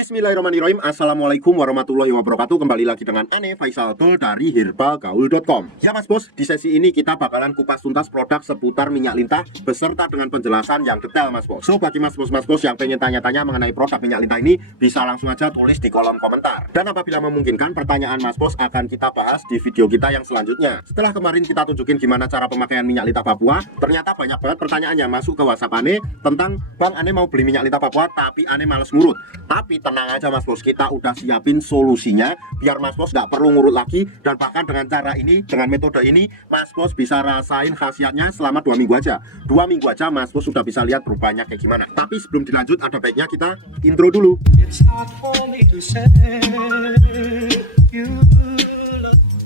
Bismillahirrahmanirrahim. Assalamualaikum warahmatullahi wabarakatuh. Kembali lagi dengan Ane Faisal Tul dari herbalgaul.com. Ya mas bos, di sesi ini kita bakalan kupas tuntas produk seputar minyak lintah beserta dengan penjelasan yang detail mas bos. So bagi mas bos yang pengen tanya-tanya mengenai produk minyak lintah ini, bisa langsung aja tulis di kolom komentar. Dan apabila memungkinkan, pertanyaan mas bos akan kita bahas di video kita yang selanjutnya. Setelah kemarin kita tunjukin gimana cara pemakaian minyak lintah Papua, ternyata banyak banget pertanyaannya masuk ke WhatsApp Ane tentang, Bang, Ane mau beli minyak lintah Papua tapi Ane males ngurut. Tapi tenang aja mas bos, kita udah siapin solusinya biar mas bos nggak perlu ngurut lagi. Dan bahkan dengan cara ini, dengan metode ini, mas bos bisa rasain khasiatnya selama 2 minggu aja. 2 minggu aja mas bos sudah bisa lihat perubahannya kayak gimana. Tapi sebelum dilanjut, ada baiknya kita intro dulu.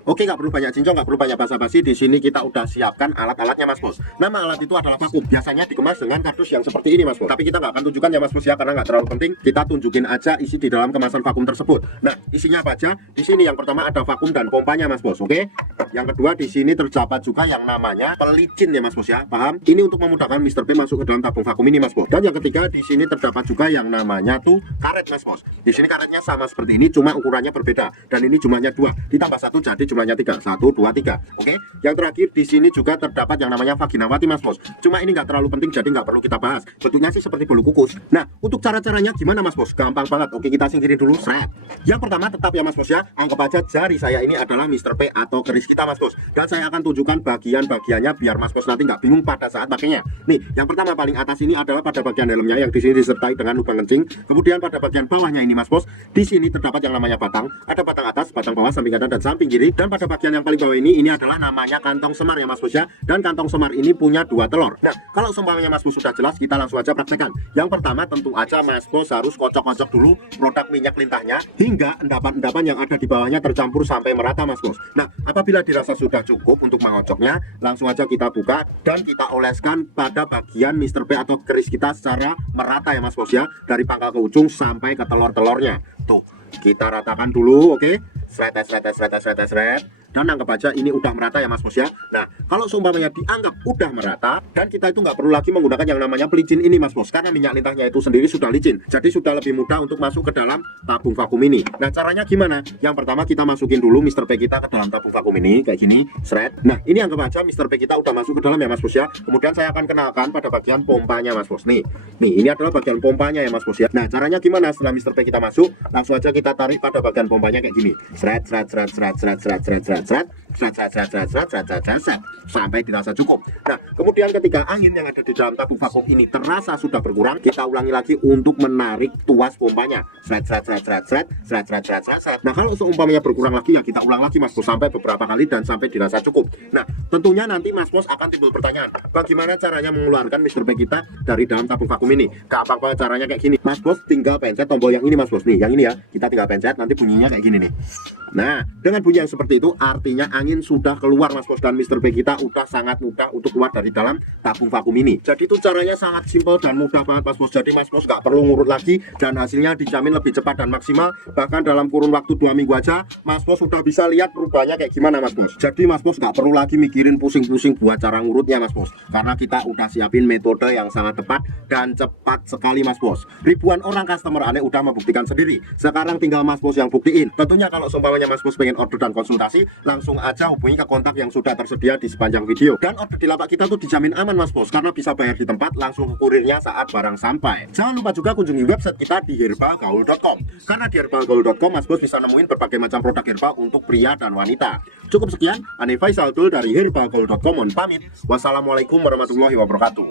Oke, nggak perlu banyak cincong, nggak perlu banyak basa-basi. Di sini kita udah siapkan alat-alatnya mas bos. Nama alat itu adalah vakum. Biasanya dikemas dengan kardus yang seperti ini mas bos. Tapi kita nggak akan tunjukkan ya mas bos ya, karena nggak terlalu penting. Kita tunjukin aja isi di dalam kemasan vakum tersebut. Nah, isinya apa aja? Di sini yang pertama ada vakum dan pompanya mas bos. Oke. Yang kedua di sini terdapat juga yang namanya pelicin ya mas bos ya. Paham? Ini untuk memudahkan Mr. P masuk ke dalam tabung vakum ini mas bos. Dan yang ketiga di sini terdapat juga yang namanya tuh karet mas bos. Di sini karetnya sama seperti ini, cuma ukurannya berbeda. Dan ini jumlahnya 2 ditambah 1 jadi jumlahnya 3. 1, 2, 3. Oke. Yang terakhir di sini juga terdapat yang namanya vaginawati mas bos. Cuma ini nggak terlalu penting jadi nggak perlu kita bahas. Bentuknya sih seperti bolu kukus. Nah, untuk cara-caranya gimana mas bos? Gampang banget. Oke, kita singkirin dulu. Seret. Yang pertama tetap ya mas bos ya. Anggap aja jari saya ini adalah Mr. P atau keris kita mas bos. Dan saya akan tunjukkan bagian-bagiannya biar mas bos nanti nggak bingung pada saat pakainya. Nih, yang pertama paling atas ini adalah pada bagian dalamnya yang di sini disertai dengan lubang kencing. Kemudian pada bagian bawahnya ini mas bos, di sini terdapat yang namanya batang. Ada batang atas, batang bawah, samping kanan dan samping kiri. Dan pada bagian yang paling bawah ini adalah namanya kantong semar ya mas bos ya. Dan kantong semar ini punya 2 telur. Nah, kalau seumpamanya mas bos sudah jelas, kita langsung aja praktekkan. Yang pertama tentu aja mas bos harus kocok-kocok dulu produk minyak lintahnya hingga endapan-endapan yang ada di bawahnya tercampur sampai merata mas bos. Nah, apabila dirasa sudah cukup untuk mengocoknya, langsung aja kita buka dan kita oleskan pada bagian Mr. P atau keris kita secara merata ya mas bos ya, dari pangkal ke ujung sampai ke telur-telurnya. Tuh, kita ratakan dulu. Oke. Seret. Dan anggap aja ini udah merata ya mas bos ya. Nah, kalau seumpamanya dianggap udah merata, dan kita itu nggak perlu lagi menggunakan yang namanya pelicin ini mas bos, karena minyak lintahnya itu sendiri sudah licin, jadi sudah lebih mudah untuk masuk ke dalam tabung vakum ini. Nah, caranya gimana? Yang pertama kita masukin dulu Mr. P kita ke dalam tabung vakum ini kayak gini. Seret. Nah, ini anggap aja Mr. P kita udah masuk ke dalam ya mas bos ya. Kemudian saya akan kenalkan pada bagian pompanya mas bos. Nih ini adalah bagian pompanya ya mas bos ya. Nah, caranya gimana? Setelah Mr. P kita masuk, langsung aja kita tarik pada bagian pompanya kayak gini. Seret sampai dirasa cukup. Nah, kemudian ketika angin yang ada di dalam tabung vakum ini terasa sudah berkurang, kita ulangi lagi untuk menarik tuas pompanya. Nah, kalau seumpamanya berkurang lagi ya kita ulang lagi mas bos sampai beberapa kali dan sampai dirasa cukup. Nah, tentunya nanti mas bos akan timbul pertanyaan, bagaimana caranya mengeluarkan Mr. P kita dari dalam tabung vakum ini? Gampang banget caranya kayak gini. Mas bos tinggal pencet tombol yang ini mas bos. Nih, yang ini ya. Kita tinggal pencet, nanti bunyinya kayak gini nih. Nah, dengan bunyi yang seperti itu artinya angin sudah keluar mas bos, dan Mr. P kita udah sangat mudah untuk keluar dari dalam tabung vakum ini. Jadi itu caranya sangat simpel dan mudah banget mas bos. Jadi mas bos nggak perlu ngurut lagi dan hasilnya dijamin lebih cepat dan maksimal. Bahkan dalam kurun waktu 2 minggu aja mas bos sudah bisa lihat perubahannya kayak gimana mas bos. Jadi mas bos nggak perlu lagi mikirin pusing-pusing buat cara ngurutnya mas bos, karena kita udah siapin metode yang sangat tepat dan cepat sekali mas bos. Ribuan orang customer Ane udah membuktikan sendiri. Sekarang tinggal mas bos yang buktiin. Tentunya kalau seumpamanya mas bos pengen order dan konsultasi, langsung aja hubungi ke kontak yang sudah tersedia di sepanjang video. Dan order di lapak kita tuh dijamin aman mas bos, karena bisa bayar di tempat, langsung ke kurirnya saat barang sampai. Jangan lupa juga kunjungi website kita di herbalgaul.com, karena di herbalgaul.com mas bos bisa nemuin berbagai macam produk herbal untuk pria dan wanita. Cukup sekian, Ane Faisal Tul dari herbalgaul.com, mohon pamit. Wassalamualaikum warahmatullahi wabarakatuh.